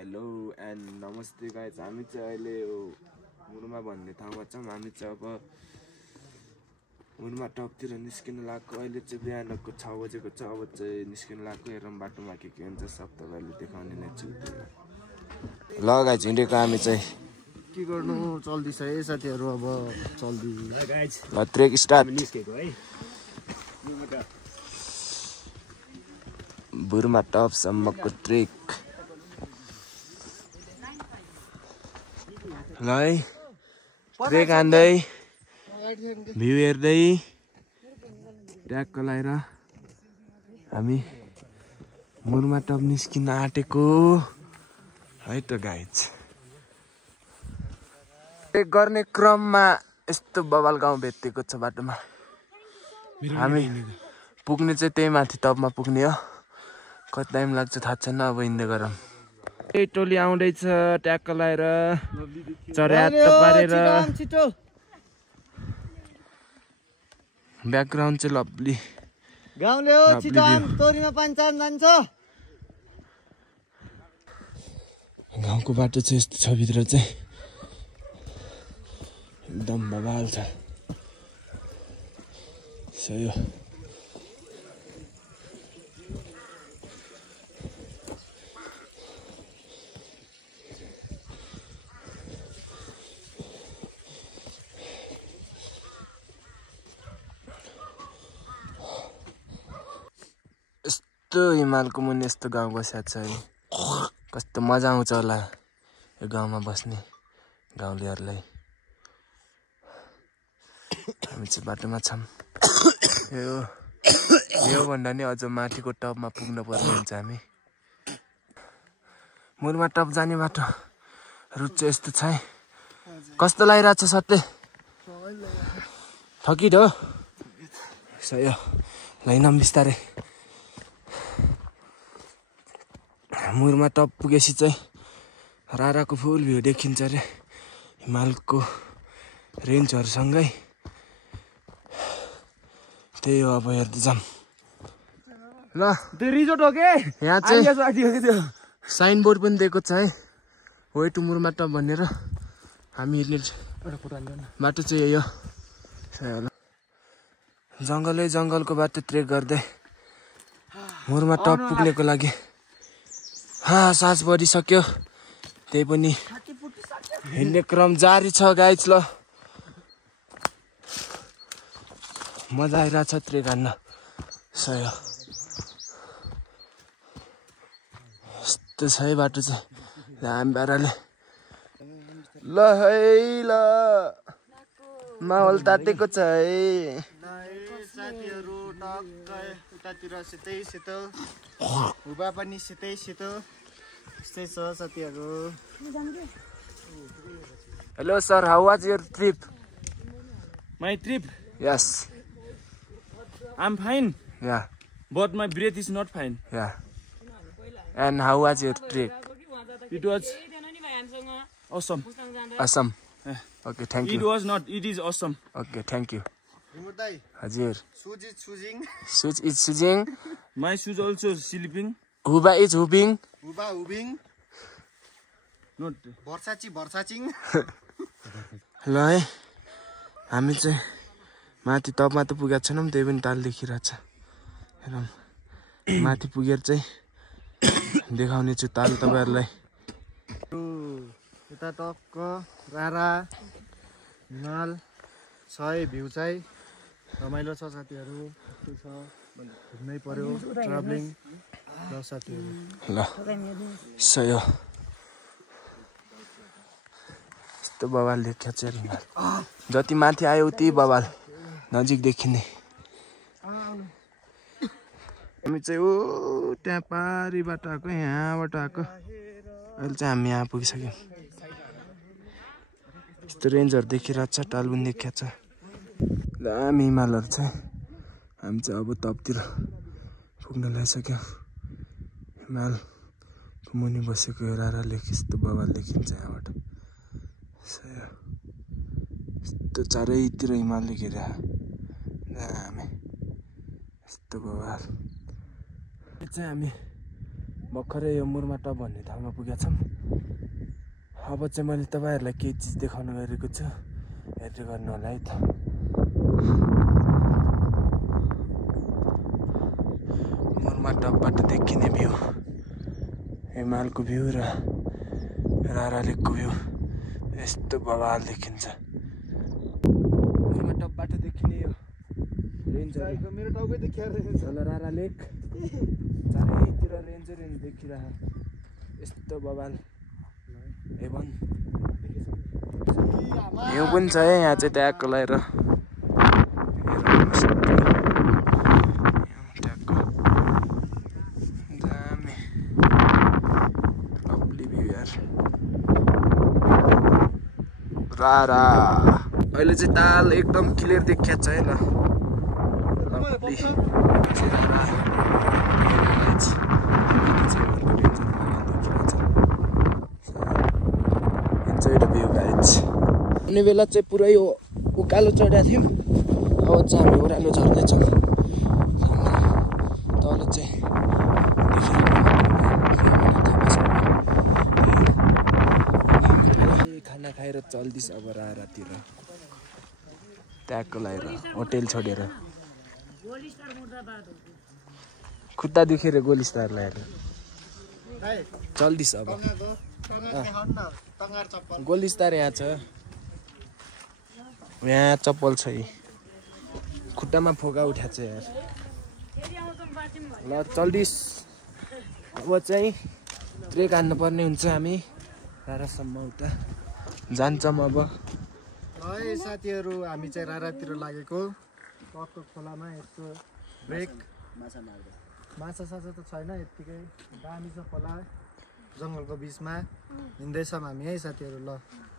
Hello and नमस्ते guys. हामी चाहिँ अहिले मुरमा भन्ने ठाउँमा छौँ। हामी चाहिँ अब मुरमा टपतिर निस्किनु लाग्यो। अहिले चाहिँ बिहानको 6 बजेको छ। अब चाहिँ निस्किनु लाग्यो। हेरौँ बाटोमा के हुन्छ सब तपाईँहरूले देखाउने नै छु। ल गाइज हिँडेको हामी चाहिँ के गर्नु चल्दैछ है साथीहरू। अब चल्दै ल ट्रेक स्टार्ट। निस्केको है बुरमा टपसम्मको ट्रेक। ल है ट्रेक हान्दै भ्यू हेर्दै ट्याक्क लगाएर हामी मुरमा टप निस्किन आँटेको है त गाइज। ट्रेक गर्ने क्रममा यस्तो बवाल गाउँ भेटिएको छ बाटोमा। हामी पुग्ने चाहिँ त्यही माथि टपमा पुग्ने हो। कति टाइम लाग्छ थाहा छैन। अब हिँड्दै गरौँ। त्यही टोली आउँदैछ ट्याक्क लगाएर चर्याट पारेर। ब्याकग्राउन्ड चाहिँ लभली गाउँले हो। छिटाम तोरीमा पाँचम जान्छ। गाउँको बाटो चाहिँ यस्तो छ। भित्र चाहिँ एकदम बवाल छ। सही हो। यस्तो हिमालको मुनि यस्तो गाउँ बसेको छ है। कस्तो मजा आउँछ होला यो गाउँमा बस्ने गाउँलेहरूलाई। हामी चाहिँ बाटोमा छौँ। यो भन्दा नि अझ माथिको टपमा पुग्नु पर्ने हुन्छ हामी। मुरमा टप जाने बाटो रुट चाहिँ यस्तो छ है। कस्तो लागिरहेको छ सत्य? थकित हो। सही हो। लैनौँ बिस्तारै। मुरमा टप पुगेपछि चाहिँ राराको फुल भ्यू देखिन्छ अरे हिमालको रेन्जहरूसँगै। त्यही हो अब हेर्दै जाऊँ। ल त्यो रिजोर्ट हो के? यहाँ चाहिँ साइनबोर्ड पनि दिएको छ है। वे टु मुरमा टप भनेर। हामी हिँड्ने बाटो चाहिँ यही हो। सही हो। जङ्गलै जङ्गलको बाटो ट्रेक गर्दै मुरमा टप पुग्नेको लागि सास बढिसक्यो। त्यही पनि हिँड्ने क्रम जारी छ गाइज। ल मजा आइरहेछ ट्रेक हान्न। सही हो। यस्तो छ है बाटो चाहिँ दामी पाराले। ल है ल माहौल तातेको छ है। साथीहरू टक्कै उतातिर सेतै सेतो हुबा पनि सेतै सेतो यस्तै छ साथीहरू। Hello sir, how was your trip? My trip, yes I'm fine, yeah but my breath is not fine. Yeah and how was your trip? It was awesome. Awesome. Okay thank It you. was not, it is awesome. Okay thank you. Remote दाइ हजुर। Shoes is shoesing. Shoes is shoesing. My shoes also sleeping. हुबा is हुबिङ। हुबा हुबिङ। Not. वर्षाची वर्षाचिङ। ल है हामी चाहिँ माथि टपमा त पुगेको छैनौँ। त्यही पनि ताल देखिरहेछ। हेरौँ माथि पुगेर चाहिँ देखाउने छु ताल तपाईँहरूलाई। यता टक्क रारा हिमाल छ है। भ्यू चाहिँ रमाइलो छ साथीहरू। यस्तै छ घुम्नै पर्यो ट्राभलिङ। ल साथीहरू ल सही हो। यस्तो बवाल देखिया छ हिमाल। जति माथि आयो उति बवाल नजिक देखिने। हामी चाहिँ ऊ त्यहाँ पारिबाट आएको यहाँबाट आएको। अहिले चाहिँ हामी यहाँ पुगिसक्यौँ। यस्तो रेन्जहरू देखिरहेको छ। टाल पनि देखिया छ। दामी हिमालहरू चाहिँ। हामी चाहिँ अब टपतिर पुग्न लागिसक्यौँ। हिमालको मुनि बसेको राराले यस्तो बवाल देखिन्छ यहाँबाट। सही हो। यस्तो चारैतिर हिमालले घेरा दामी यस्तो बवाल। चाहिँ हामी भर्खरै यो मुरमा टप भन्ने ठाउँमा पुगेका छौँ। अब चाहिँ मैले तपाईँहरूलाई केही चिज देखाउन गएको छु, हेर्दै गर्नु होला है त। मुरमा टपबाट देखिने भ्यू, हिमालको भ्यू र रारा लेकको भ्यू यस्तो बवाल देखिन्छ। मुरमा टपबाट देखिने यो रेन्जहरू, मेरो टाउकै देखिरहेको तल रारा लेक, चारैतिर रेन्जर देखिरह यस्तो बवाल एभन भ्यू पनि छ है यहाँ चाहिँ ट्यागको लगाएर। दामी लभली भ्यू यार। रारा अहिले चाहिँ ताल एकदम क्लियर देखिया छ है ल। लभली आउने बेला चाहिँ पुरै उकालो चढेका थियौँ, अब चाहिँ हामी ओह्रालो झर्दैछौँ। तल चाहिँ खाना खाएर चल्दिस अब रातिर ट्यागको लगाएर होटेल छोडेर खुट्टा दुखेर गोलिस्तार लगाएर चल्दिस अब। गोलिस्तार यहाँ छ, यहाँ चप्पल छ, खुट्टामा फोका उठाएको छ यार। ल चल्दिस अब चाहिँ ट्रेक हान्नु पर्ने हुन्छ, हामी रारासम्म उता जान्छौँ अब। है साथीहरू, हामी चाहिँ रारातिर लागेको टकको खोलामा। यस्तो ब्रेक माछा साछा त छैन, यत्तिकै दामी छ खोला, जङ्गलको बिचमा हिँड्दैछौँ हामी है साथीहरू। ल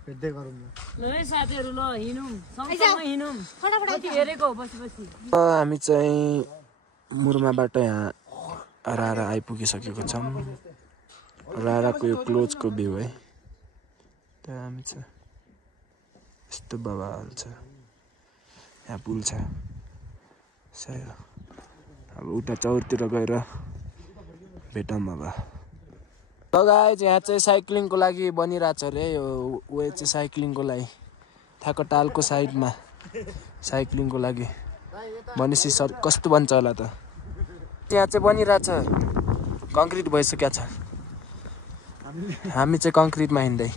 भेट्दै गरौँ ल है साथीहरू, ल हिँडौँ सँगसँगै हिँडौँ। कति हेरेको हो पछि पछि। हामी चाहिँ मुर्माबाट यहाँ रारा आइपुगिसकेको छौँ। राराको यो क्लोजको भ्यू है, दामी छ, यस्तो बवाल छ। यहाँ पुल छ सही हो। अब उता चौरतिर गएर भेटौँ अब। गाइज यहाँ चाहिँ साइक्लिङको लागि बनिरहेछ अरे यो वे चाहिँ साइक्लिङको लागि थाको टालको साइडमा साइक्लिङको लागि भनेपछि सर कस्तो बन्छ होला त। यहाँ चाहिँ बनिरहेछ, कङ्क्रिट भइसकेको छ, हामी चाहिँ कङ्क्रिटमा हिँड्दै।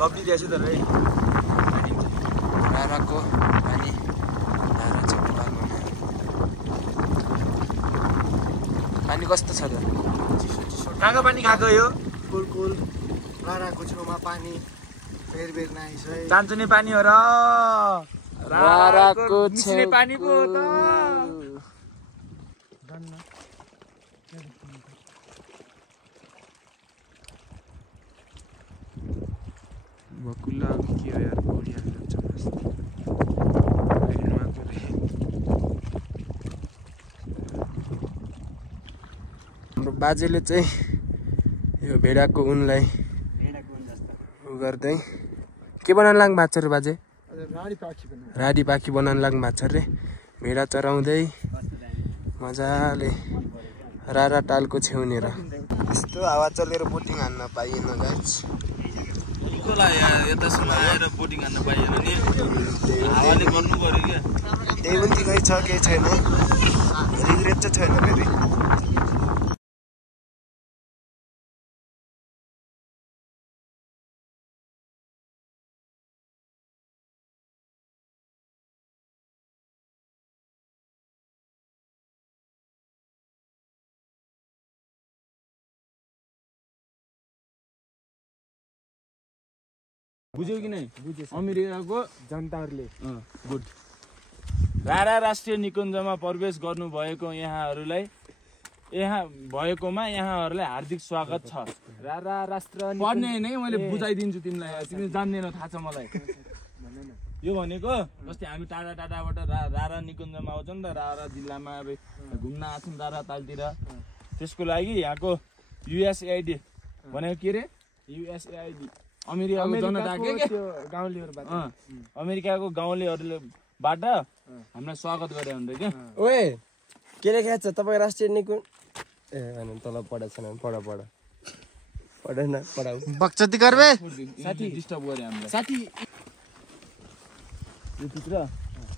लभली रहेछ त है राराको पानी। रारा चाहिँ पानी कस्तो छ त? कहाँको पानी खाएको यो? कुल राराको छेउमा पानी बेर नाइस है। चान्चुने पानी हो र राराको छेउको पानी पो हो त। बकुल्ला के हो यार, बोडिहाल्नु छ मस्त। हाम्रो बाजेले चाहिँ यो भेडाको उनलाई उ गर्दै के बनाउनु लाग्नु भएको छ रे बाजे? राडी पाखी बनाउनु लाग्नु भएको छ रे। भेडा चराउँदै मजाले रारा टालको छेउनेर यस्तो हावा चलेर बोटिङ हान्न पाइएन गाइज। यतासम्म आएर बोटिङ हान्न पाइएन नि, हावाले गर्नु पर्यो क्या। त्यही पनि ठिकै छ, केही छैन, रिग्रेट चाहिँ छैन फेरि। बुझ्यौ कि नै? अमेरिकाको जनताहरूले गुड रारा राष्ट्रिय निकुञ्जमा प्रवेश गर्नुभएको यहाँहरूलाई यहाँहरूलाई हार्दिक स्वागत छ। रारा राष्ट्र पढ्ने नै मैले बुझाइदिन्छु तिमीलाई, तिमी जान्दैन, थाहा छ मलाई। यो भनेको जस्तै हामी टाढा टाढाबाट रारा निकुञ्जमा आउँछ नि त, रारा जिल्लामा अब घुम्न आउँछौँ रारा तालतिर। त्यसको लागि यहाँको युएसएआइडी भनेको के रे? युएसएआइडी अमेरिकाको जनता के गाउँलेहरूबाट अमेरिकाको गाउँलेहरूबाट हामीलाई स्वागत गरे हुन्थ्यो क्या ओए के लेखेको छ तपाईँको राष्ट्रिय निकुञ्ज ए होइन तल पढाएको छैन पढेन पढाऊ बक्चती गर्बे साथी डिस्टर्ब गरे हामीलाई साथी यो भित्र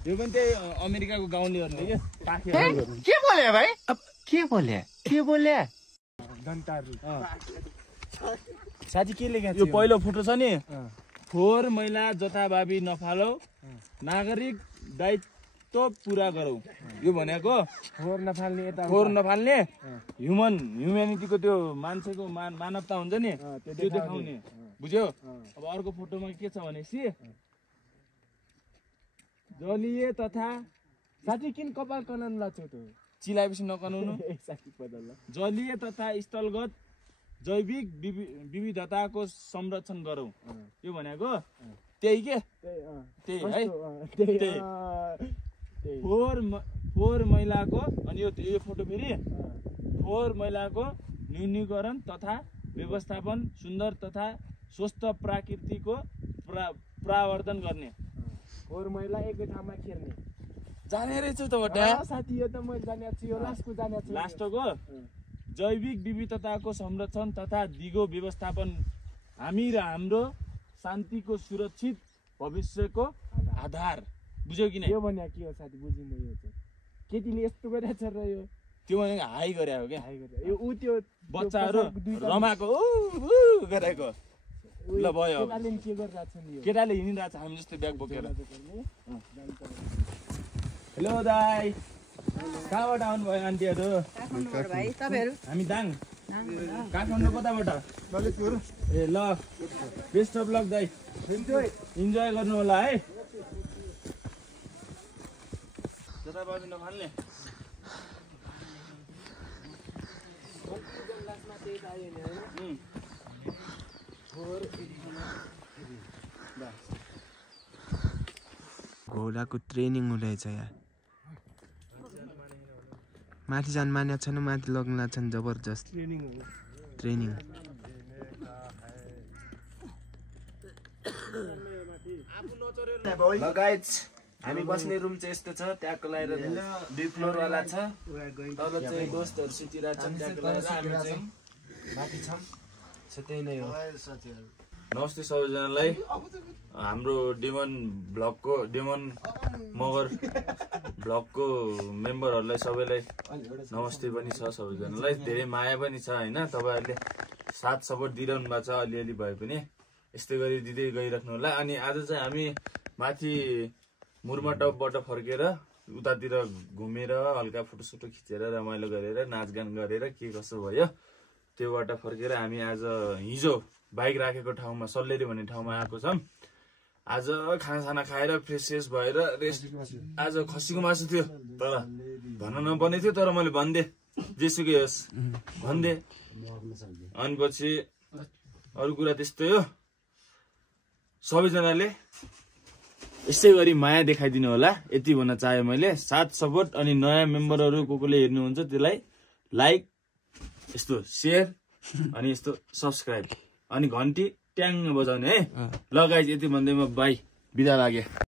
यो पनि त्यही अमेरिकाको गाउँलेहरूले क्या पाखे के बोले भाइ के बोले साथी के लेखेको यो पहिलो फोटो छ नि फोहोर मैला जथाभावी नफालौ नागरिक दायित्व पुरा गरौ यो भनेको फोहोर नफाल्ने यता फोहोर नफाल्ने ह्युम्यानिटीको त्यो मान्छेको मानवता हुन्छ नि त्यो देखाउने बुझ्यो अब अर्को फोटोमा के छ भनेपछि जलीय तथा साथी किन कपाल कनाउनु लाग्छ त चिलाएपछि नकनाउनु साथी बदल जलीय तथा स्थलगत जैविक विविधताको संरक्षण गरौ यो भनेको त्यही के त्यही है फोहोर मैलाको अनि यो फोटो फेरि फोहोर मैलाको न्यूनीकरण तथा व्यवस्थापन सुन्दर तथा स्वस्थ प्रकृतिको प्रावर्धन गर्ने फोहोर मैला एकै ठाउँमा खेर्ने जाने रहेछ त बटा साथी यो त मैले जानेको छु यो लास्टको जानेको छु लास्टको जैविक विविधताको संरक्षण तथा दिगो व्यवस्थापन हामी र हाम्रो शान्तिको सुरक्षित भविष्यको आधार बुझ्यौ कि नै यो भने के हो साथी बुझिँदै यो चाहिँ केटीले यस्तो गरिरहेछ र यो त्यो भनेको हाई गरे हो क्या यो ऊ त्यो बच्चाहरू रमाको गरेको ल भयो केटाले के गरिरहेछ नि यो केटाले हिँडिरहेछ हामी जस्तो ब्याग बोकेर हेलो दाई कहाँबाट आउनुभयो आन्टीहरू हामी दाङ काठमाडौँ कताबाट ए ल बेस्ट अफ लक दाई इन्जोय गर्नु होला है जताभावी नफाल्ने घोडाको ट्रेनिङ हुँदैछ यहाँ माथि जानु मानेको छैन माथि लग्न लाग्छ नि जबरजस्त ट्रेनिङ गाइज हामी बस्ने रुम चाहिँ यस्तो छ त्यहाँको लगाएर 2 फ्लोर वाला छ तल चाहिँ दोस्तहरू सुतिरहेको छन् त्यहाँको लगाएर हामी चाहिँ माथि छौँ सो त्यही नै हो नमस्ते सबैजनालाई हाम्रो डेमन मगर ब्लगको मेम्बरहरूलाई सबैलाई नमस्ते पनि छ सबैजनालाई धेरै माया पनि छ होइन तपाईँहरूले साथ सपोर्ट दिइरहनु भएको छ अलिअलि भए पनि यस्तै गरी दिँदै गइराख्नु होला अनि आज चाहिँ हामी माथि मुर्मा टपबाट फर्केर उतातिर घुमेर हल्का फोटोसोटो खिचेर रमाइलो गरेर नाचगान गरेर के कसो भयो त्योबाट फर्केर हामी आज हिजो बाइक राखेको ठाउँमा सल्लेरी भन्ने ठाउँमा आएको छौँ आज खानासाना खाएर फ्रेस भएर रेस्ट आज खसीको मासु थियो तर भन्न नपर्ने थियो तर मैले भनिदिएँ जेसुकै होस् भनिदिएँ अनि पछि अरू कुरा त्यस्तै हो सबैजनाले यसै गरी माया देखाइदिनु होला यति भन्न चाहे मैले साथ सपोर्ट अनि नयाँ मेम्बरहरू कोले हेर्नुहुन्छ त्यसलाई लाइक यस्तो सेयर अनि यस्तो सब्सक्राइब अनि घन्टी ट्याङ बजाउने है ल गाइज यति भन्दैमा बाई बिदा लागे